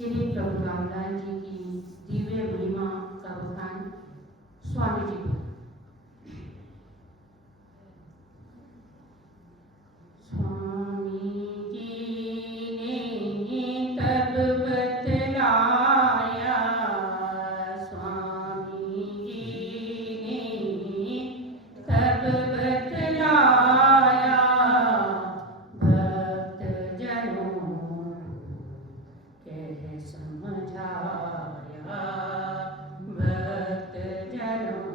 श्री प्रभु रामदास जी की दिव्य महिमा का बखान स्वामी जी पर। स्वामी जी ने तब बतलाया, स्वामी जी ने तब बतलाया, भक्त जनों कह समझाया, भक्त जनों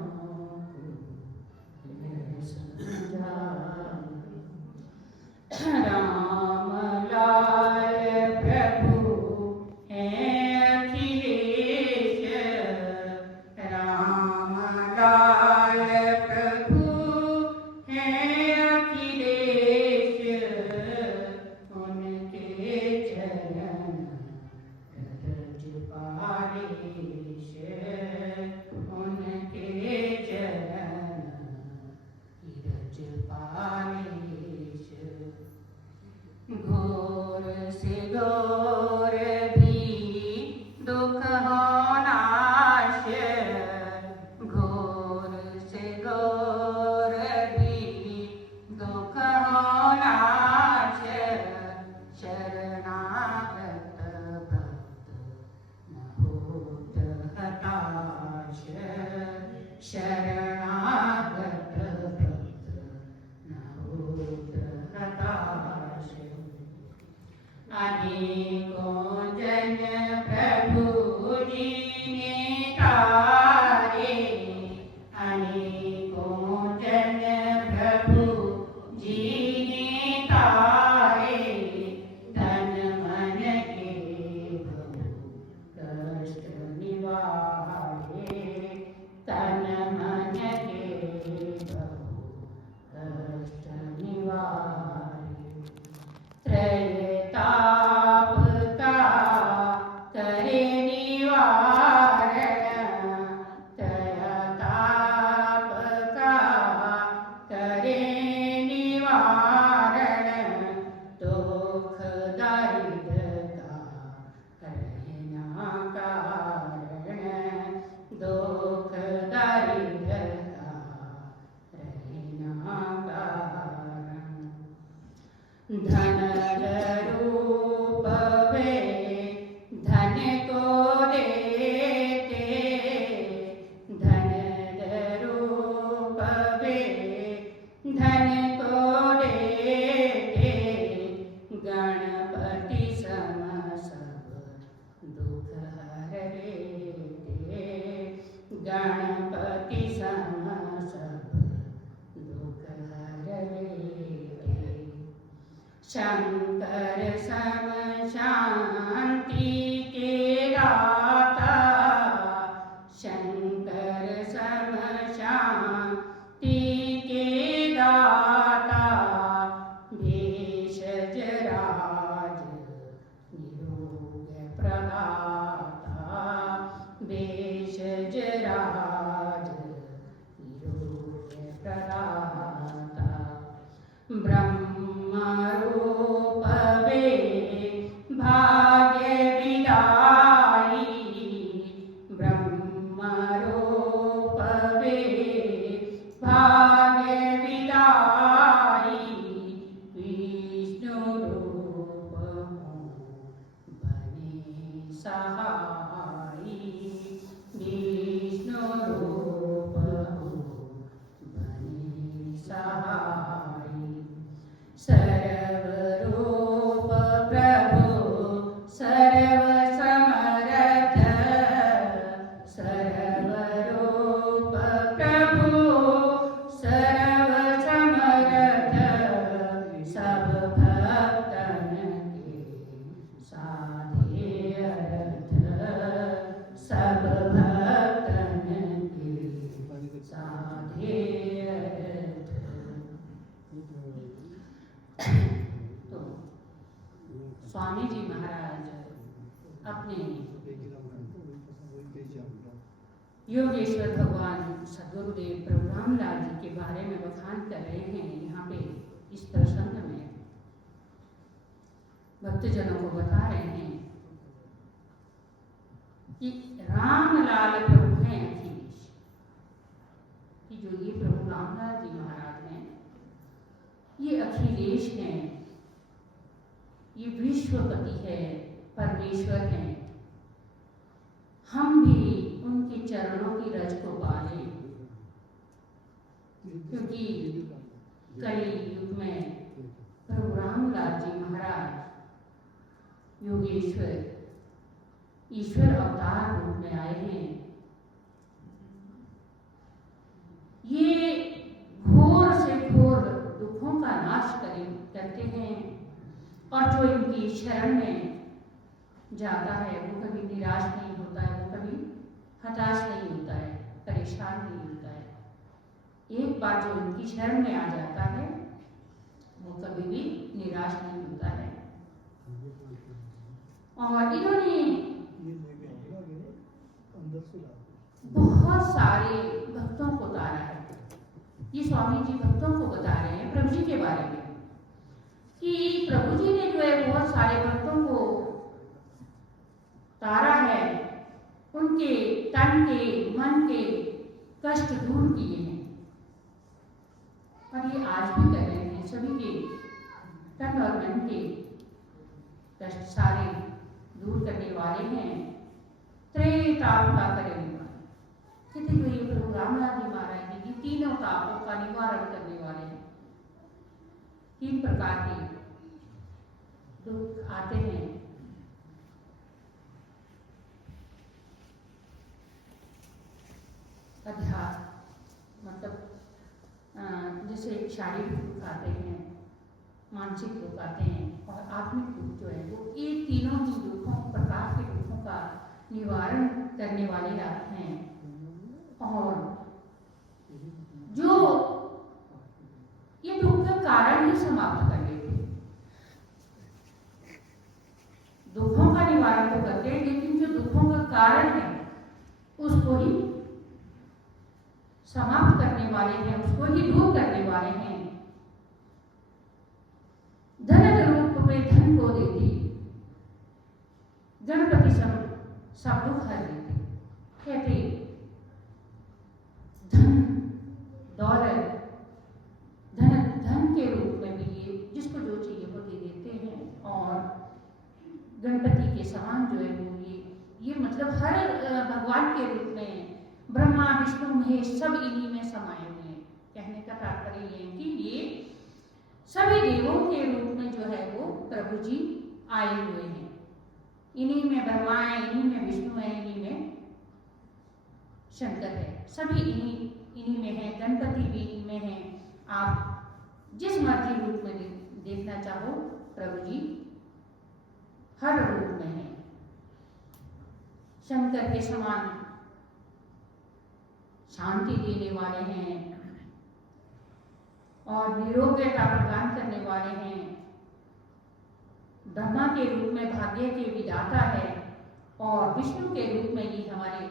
कह समझाया। राम लाल प्रभु हैं अखिलेश, राम लाल प्रभु हैं अखिलेश, उनके चरण रज पालेश, उनके चरण रज पालेश। घोर से घोर भी दुख हो नाश, घोर से घोर भी दुख हो नाश, शरणागत भक्त न होत हताश, शरणागत भक्त न होत हताश। अनेकों जन प्रभु जी ने तारे, अनेकों जन प्रभु जी ने तारे, तन मन के बहु कष्ट निवारे, तन मन के बहु कष्ट निवारे। त्रैताप का करे निवारण, त्रैताप का करे निवारण, दुख दारिद्र का करे ना कारण, दुख दारिद्र का रहे ना कारण। धन रूप वे धन को देते, धन रूप वे धन को देते, गणपति सम सब दुख हर लेते, गणपति सम सब दुख हर लेते। शंकर सम शांति के दाता, शंकर सम शांति के दाता, भेषज राज निरोग प्रदाता, भेषज राज निरोग प्रदाता। ब्रह्मरूप वे भाग्य विदाई, ब्रह्मरूप वे भाग्य विदाई, विष्णु रूप हों बने सहाई, विष्णु रूप हों बने सहाई। सर्वरूप प्रभु सर्व समर्थ, सर्वरूप प्रभु सर्व समर्थ, सब भक्तन के साधे अर्थ, सब भक्तन के साधे अर्थ। तो स्वामी जी महाराज अपने योगेश्वर भगवान सद्गुरुदेव प्रभु रामलाल जी के बारे में बखान कर रहे हैं। यहाँ पे इस प्रसंग में भक्तजनों को बता रहे हैं कि रामलाल प्रभु हैं अखिलेश, कि जो ये प्रभु रामलाल जी महाराज हैं, ये अखिलेश हैं, ये विश्वपति है, परमेश्वर हैं। हम भी उनके चरणों की रज को पालें, क्योंकि कई युग में प्रभु रामलाल जी महाराज योगेश्वर ईश्वर अवतार रूप में आए हैं। ये घोर से घोर दुखों का नाश करते हैं, और जो इनकी शरण में जाता है वो कभी निराश नहीं होता है, वो कभी हताश नहीं होता है, परेशान नहीं होता है। एक बार जो इनकी शरण में आ जाता है वो कभी भी निराश नहीं होता है। और इन्होंने बहुत सारे भक्तों को उतारा है। ये स्वामी जी भक्तों को बता रहे हैं प्रभु जी के बारे में, कि प्रभु जी ने जो है बहुत सारे भक्तों को तारा है, उनके तन के मन के कष्ट दूर किए हैं, और ये आज भी कर रहे हैं। सभी के तन और मन के कष्ट सारे दूर करने वाले हैं, त्रेताप का करने वाले। कहते जो ये प्रभु रामलाल जी महाराज जी, ये तीनों तापों का निवारण करने वाले हैं। 3 प्रकार के दुख आते हैं। अध्यात्म मतलब जैसे शारीरिक दुख आते हैं, मानसिक दुख आते हैं, और आत्मिक दुख जो है वो ये तीनों ही दुखों प्रकार के दुखों का निवारण करने वाले हैं, और जो ये दुख का कारण ही समाप्त कर लेते हैं। दुखों का निवारण तो करते हैं, लेकिन जो दुखों का कारण है उसको ही समाप्त करने वाले हैं, उसको ही दूर करने वाले हैं। धन रूप में धन को देती गणपति सब दुख हर देते। कहते धन दौलत धन के रूप में भी ये जिसको जो चाहिए वो दे देते हैं, और गणपति के समान जो है वो ये मतलब हर भगवान के रूप में ब्रह्मा विष्णु महेश सब इन्हीं में समाये हुए हैं। कहने का तात्पर्य ये है कि ये सभी देवों के रूप में जो है वो प्रभु जी आए हुए हैं। इन्हीं में ब्रह्मा है, इन्हीं में विष्णु है, इन्हीं में शंकर है, सभी इन्हीं में है। गणपति भी इनमें है। आप जिस मर्जी रूप में देखना चाहो प्रभु जी हर रूप में है। शंकर के समान शांति देने वाले हैं, और निरोगता प्रदान करने वाले हैं। ब्रह्मा के रूप में भाग्य के विधाता है, और विष्णु के रूप में ये हमारे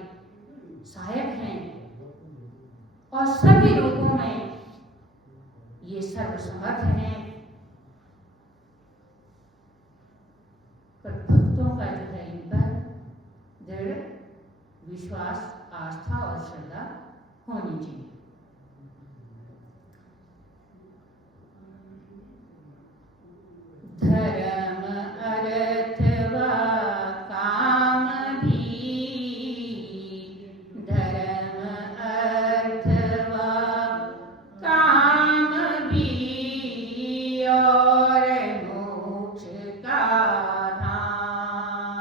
सहायक हैं, और सभी रूपों में ये सर्वसमर्थ हैं। पर भक्तों का जो है इन पर दृढ़ विश्वास, आस्था और श्रद्धा होनी चाहिए। धर्म अर्थ व काम भी, धर्म अर्थ व काम भी, और मोक्ष का धाम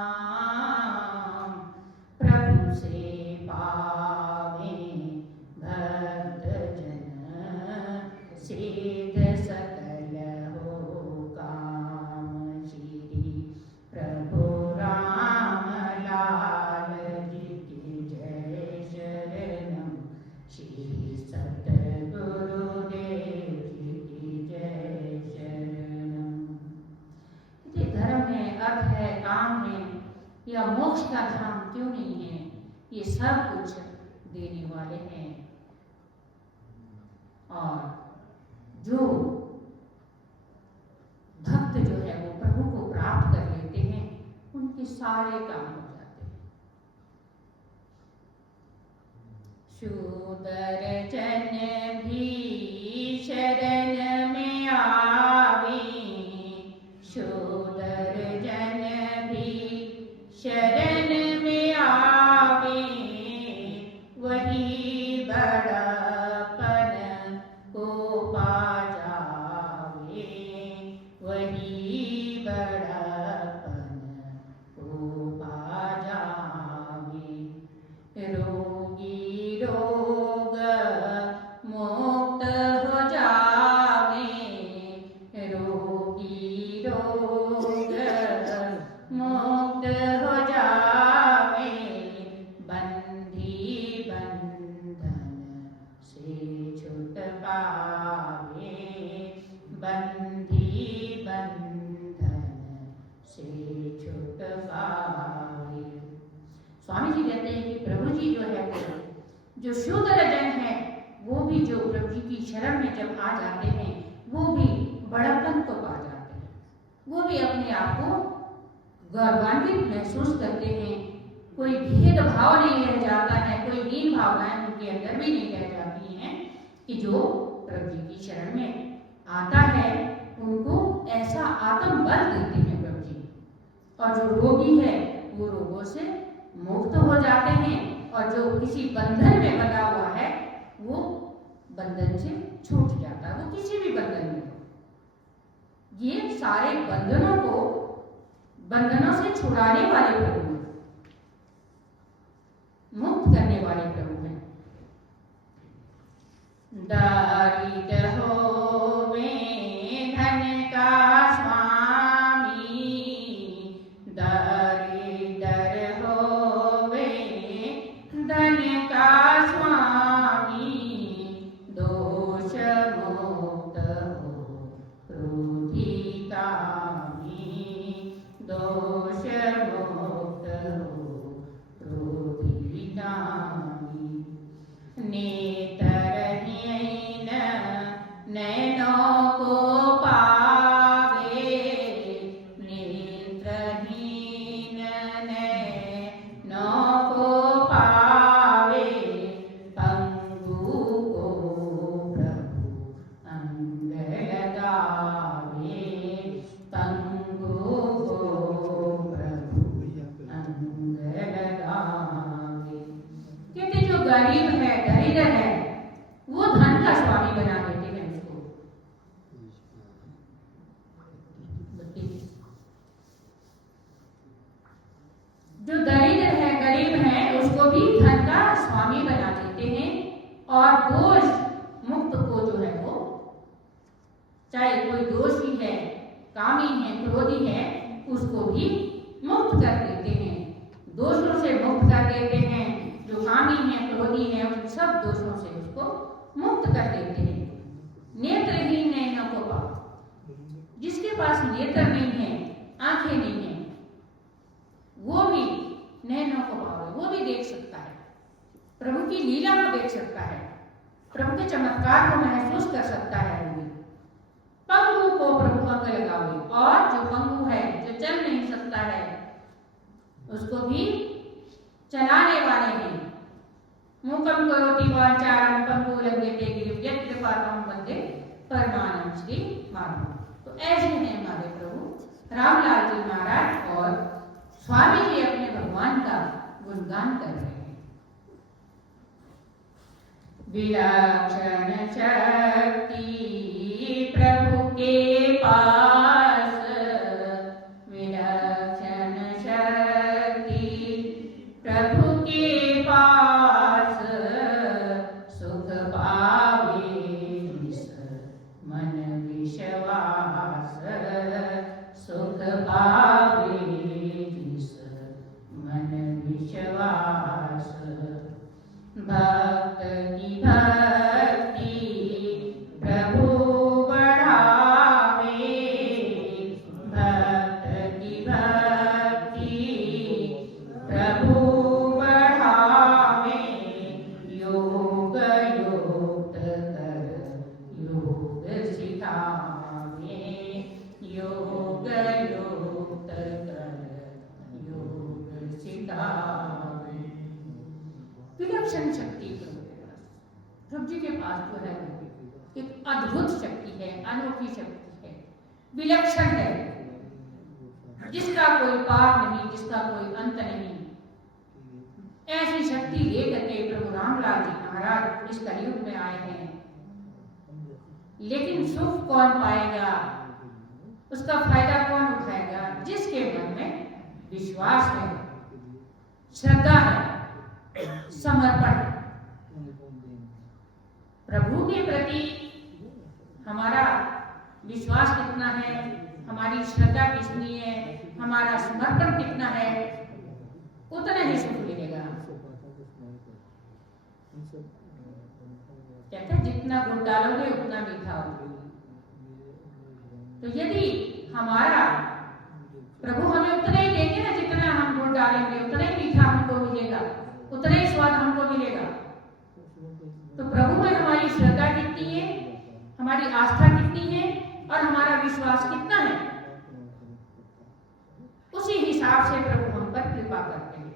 प्रभु से पावे भक्त जन, सिद्ध सकल हो काम। श्री प्रभु राम लाल जी की जय शरणम, श्री सतगुरुदेव जी की जय शरणम। ये धर्म है, अर्थ है, काम है, या मोक्ष का धाम क्यों नहीं है, ये सब कुछ देने वाले हैं। और जो भक्त जो है वो प्रभु को प्राप्त कर लेते हैं, उनके सारे काम हो जाते हैं। शूदर जन भी शरण में आवे, शूदर जन भी शरण में आवे, वही बड़ापन को पा जावे, वही बड़ापन को पा जावे। रोगी रोग मुक्त हो जावे, रोगी रोग मुक्त हो जावे, बंधी बंधन से छूट पावे, बंधी बंधन से छूट पावे। स्वामी जी कहते हैं कि प्रभु जी जो है जो शूद्र जन है वो भी जो प्रभु जी की शरण में जब आ जाते हैं वो भी बड़प्पन को पा जाते हैं, वो भी अपने आप को गौरवान्वित महसूस करते हैं। कोई भेदभाव नहीं रह जाता है, कोई हीन भावनाएं उनके अंदर भी नहीं रह जाती हैं कि जो प्रभु जी की शरण में आता है उनको ऐसा आत्मबल देते हैं प्रभु जी। और जो रोगी है वो रोगों से मुक्त हो जाते हैं, और जो किसी बंधन में बंधा हुआ है वो बंधन से छूट जाता है, वो किसी भी बंधन में हो। ये सारे बंधनों से छुड़ाने वाले प्रभु हैं, मुक्त करने वाले प्रभु हैं। दारिद्र होवे धन का स्वामी, दारिद्र होवे धन का स्वामी, दोष मुक्त हो क्रोधी कामी, दोष मुक्त हो क्रोधी कामी। नेत्रहीन नैनों को पावे, नेत्रहीन नैनों को पावे, पंगु को प्रभु अंग लगावे, पंगु को प्रभु अंग लगावे। कहते जो गरीब है दरिद्र है वो धन का स्वामी बना देते हैं उसको। जो दरिद्र है गरीब है उसको भी धन का स्वामी बना देते हैं, और दोष मुक्त को जो है वो, चाहे कोई दोषी है, कामी है, क्रोधी है, उसको भी मुक्त कर देते हैं, दोषों से मुक्त कर देते हैं। जो कामी है, क्रोधी है, उन सब दोषों से उसको मुक्त कर देते हैं। नेत्रहीन नैनों को पाओ, जिसके पास नेत्र नहीं है, आंखें नहीं है, वो भी नैनों को पावे, वो भी देख सकता है, प्रभु की लीला को देख सकता है, प्रभु के चमत्कार को महसूस कर सकता है। वो भी पंगु को प्रभु अंग लगावे, और जो पंगु है, जो चल नहीं सकता है, उसको भी चलाने वाले हैं। मूकं करोति वाचालं पंगुं लंघयते गिरिं यत्कृपातमहं वन्दे परमानंद श्री माधव। तो ऐसे हैं हमारे प्रभु रामलाल जी महाराज, और स्वामी जी अपने भगवान का गुणगान कर रहे हैं। विलक्षण शक्ति प्रभु के पास, विलक्षण शक्ति प्रभु के पास, सुख पावे जिस मन विश्वास, सुख पावे जिस मन विश्वास। भक्त की भक्ति प्रभु बढ़ावे, भक्त की भक्ति प्रभु बढ़ावे, योग युक्त कर योग सिखावे, योग युक्त कर योग सिखावे। विलक्षण शक्ति प्रभु, प्रभु जी के पास जो है एक अद्भुत शक्ति है, अनोखी शक्ति है, विलक्षण है, जिसका कोई पार नहीं, जिसका कोई अंत नहीं। ऐसी शक्ति लेकर के प्रभु रामलाल जी महाराज इस कलयुग में आए हैं। लेकिन सुख कौन पाएगा, उसका फायदा कौन उठाएगा? जिसके मन में विश्वास है, श्रद्धा है, समर्पण। प्रभु के प्रति हमारा विश्वास कितना है, हमारी श्रद्धा कितनी है, हमारा समर्पण कितना है, उतना ही सुख मिलेगा। कहते हैं जितना गुड़ डालोगे उतना मीठा होगा। तो यदि हमारा प्रभु हमें उतना ही देंगे ना, जितना हम गुड़ डालेंगे उतना ही मीठा हमको मिलेगा, उतना ही स्वाद हमको मिलेगा। तो प्रभु में हमारी श्रद्धा कितनी है, हमारी आस्था कितनी है और हमारा विश्वास कितना है, उसी हिसाब से प्रभु हम पर कृपा करते हैं।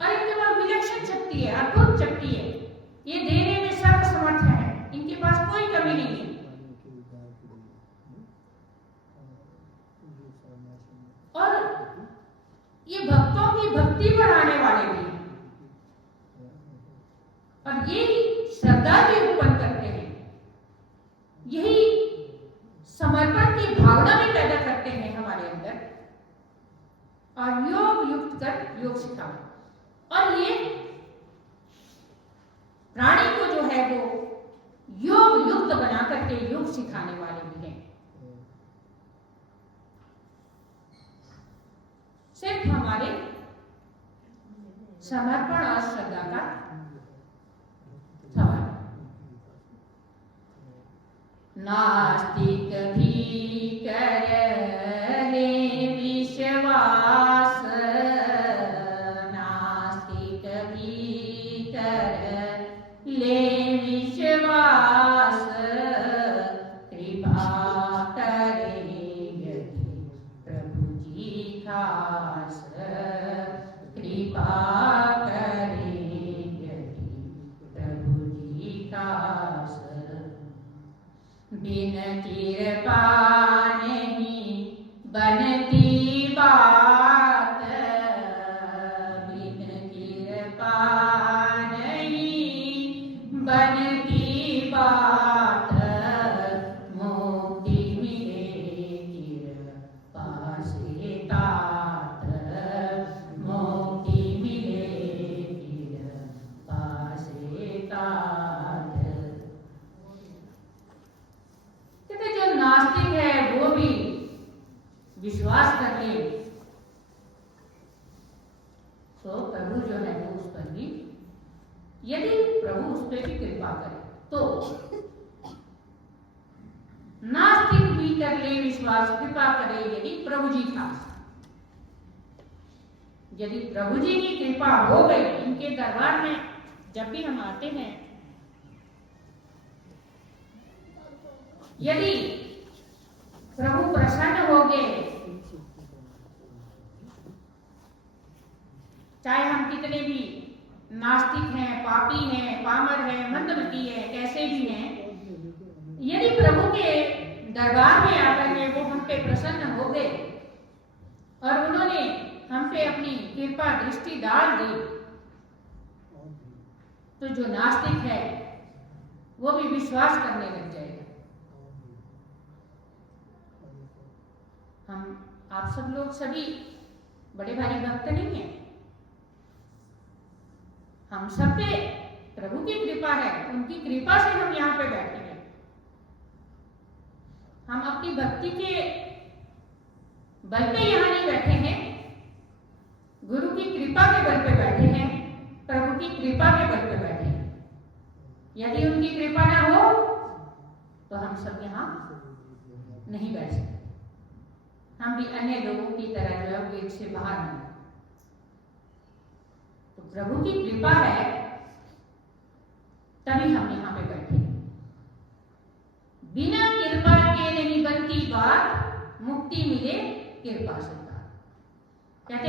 और इनके पास विलक्षण शक्ति है, अद्भुत शक्ति है, ये देने में सर्वसमर्थ है, इनके पास कोई कमी नहीं है। और ये भक्तों की भक्ति बढ़ाने वाले भी हैं और ये श्रद्धा भी उत्पन्न करते हैं, यही समर्पण की भावना भी पैदा करते हैं हमारे अंदर और योग युक्त कर योग सिखा। और ये प्राणी को जो है वो योग युक्त बना करके योग सिखाने वाले भी हैं। सिर्फ हमारे समर्पण और श्रद्धा का सवाल। नास्तिक भी करे विश्वास, नास्तिक भी कर ले विश्वास, कृपा करेंगे प्रभु जी खास, कृपा करेंगे प्रभु जी खास। बिन कृपा नहीं बनती बात, बिन कृपा नहीं बनती बात, मुक्ति मिले कृपा से तात, मुक्ति मिले कृपा से तात। कहते जो नास्तिक है वो भी विश्वास कर ले तो प्रभु जो है वो उस पर भी, यदि प्रभु उस पर भी कृपा करे तो नास्तिक भी कर ले विश्वास, कृपा करे यदि प्रभु जी खास। यदि प्रभु जी की कृपा हो गई, इनके दरबार में जब भी हम आते हैं, यदि प्रभु प्रसन्न हो गए, चाहे हम कितने भी नास्तिक हैं, पापी हैं, पामर हैं, मंदमती हैं, कैसे भी हैं, यदि प्रभु के दरबार में आकर के वो हम पे प्रसन्न हो गए और उन्होंने हम पे अपनी कृपा दृष्टि डाल दी, तो जो नास्तिक है वो भी विश्वास करने लग जाएगा। आप सब लोग सभी बड़े भारी भक्त नहीं हैं, हम सब पे प्रभु की कृपा है, उनकी कृपा से हम यहाँ पे बैठे हैं। हम अपनी भक्ति के बल पे यहाँ नहीं बैठे हैं, गुरु की कृपा के बल पे बैठे हैं, प्रभु की कृपा के बल पे बैठे हैं। यदि उनकी कृपा ना हो तो हम सब यहाँ नहीं बैठ सकते, हम भी अन्य लोगों की तरह जो है गेट से बाहर नहीं। तो प्रभु की कृपा है तभी हम यहाँ पे बैठे। बिना कृपा के नहीं बनती बात, मुक्ति मिले कृपा से। कहते